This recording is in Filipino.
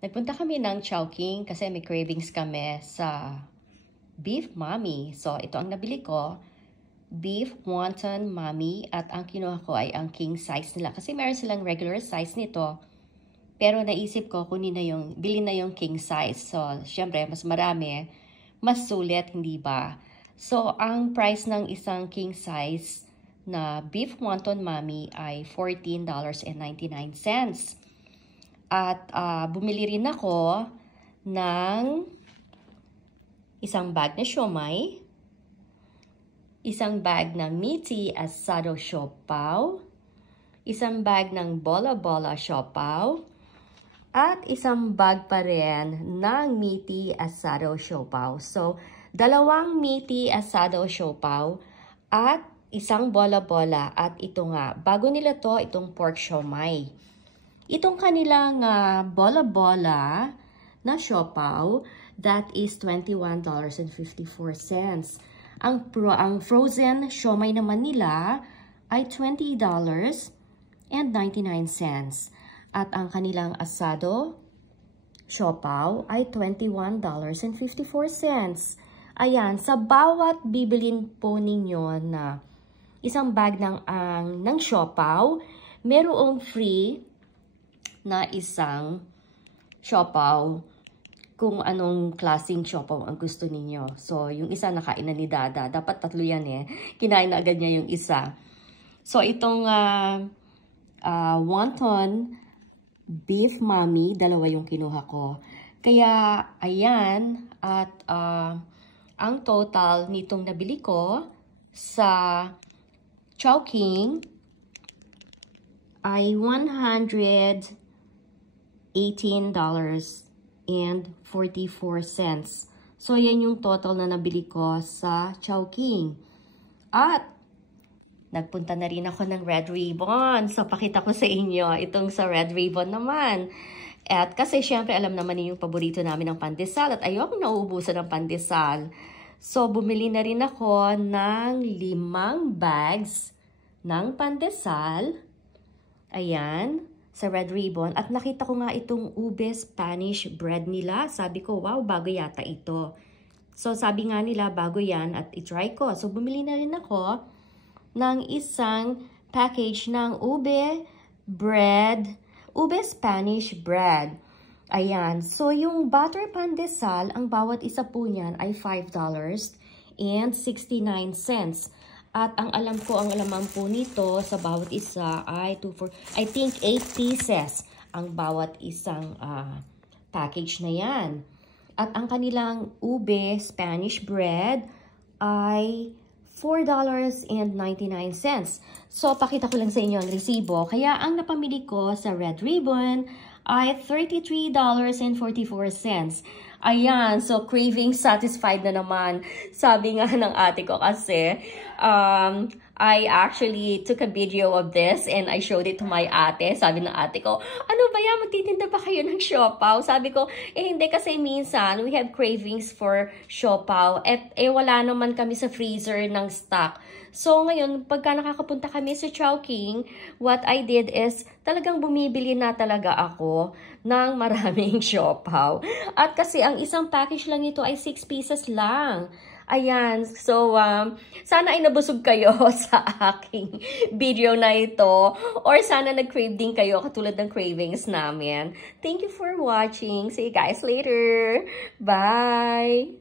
Nagpunta kami ng Chowking kasi may cravings kami sa Beef Mami. So, ito ang nabili ko. Beef Wonton Mami. At ang kinuha ko ay ang king size nila. Kasi meron silang regular size nito. Pero naisip ko, bilhin na yung king size. So, syempre, mas marami, mas sulit, hindi ba? So, ang price ng isang king size na Beef Wonton Mami ay $14.99. At bumili rin ako ng isang bag na siomai, isang bag ng meaty asado siopaw, isang bag ng bola-bola siopaw, at isang bag pa rin ng meaty asado siopaw. So, dalawang meaty asado siopaw at isang bola-bola. At ito nga, bago nila to, itong pork siomai. Itong kanilang bola-bola na siopaw, that is $21.54. Ang frozen siomai naman nila ay $20.99. At ang kanilang asado siopaw ay $21.54. Ayan, sa bawat bibilin po ninyo na isang bag ng siopaw, merong free na isang siopaw kung anong klaseng siopaw ang gusto ninyo. So, yung isa nakain na ni Dada. Dapat tatlo yan eh. Kinain na agad niya yung isa. So, itong wonton beef mami, dalawa yung kinuha ko. Kaya, ayan. At ang total nitong nabili ko sa Chowking ay $118.44. So, yan yung total na nabili ko sa Chowking. At, nagpunta na rin ako ng Red Ribbon. So, pakita ko sa inyo itong sa Red Ribbon naman. At kasi, syempre, alam naman niyo yung paborito namin ng pandesal. At ayoko nauubusan ng pandesal. So, bumili na rin ako ng 5 bags ng pandesal. Ayan, sa Red Ribbon. At nakita ko nga itong ube Spanish bread nila. Sabi ko, wow, bago yata ito. So, sabi nga nila, bago yan at itry ko. So, bumili na rin ako ng isang package ng ube Spanish bread. Ayan. So, yung butter pandesal, ang bawat isa po niyan ay $5.69. At ang alam ko, ang laman po nito sa bawat isa ay 8 pieces ang bawat isang package na yan. At ang kanilang ube Spanish bread ay $4.99. So, pakita ko lang sa inyo ang resibo. Kaya ang napamili ko sa Red Ribbon ay $33.44. Ayan, so craving satisfied na naman. Sabi nga ng ate ko kasi, I actually took a video of this and I showed it to my ate. Sabi ng ate ko, ano ba yan? Magtitinda ba kayo ng siopaw? Sabi ko, hindi kasi minsan we have cravings for siopaw. At wala naman kami sa freezer ng stock. So ngayon, pagka nakakapunta kami sa Chowking, what I did is talagang bumibili na talaga ako ng maraming siopaw. At kasi ang isang package lang ito ay 6 pieces lang. Ayan, so sana ay nabusog kayo sa aking video na ito or sana nag-crave din kayo katulad ng cravings namin. Thank you for watching. See you guys later. Bye!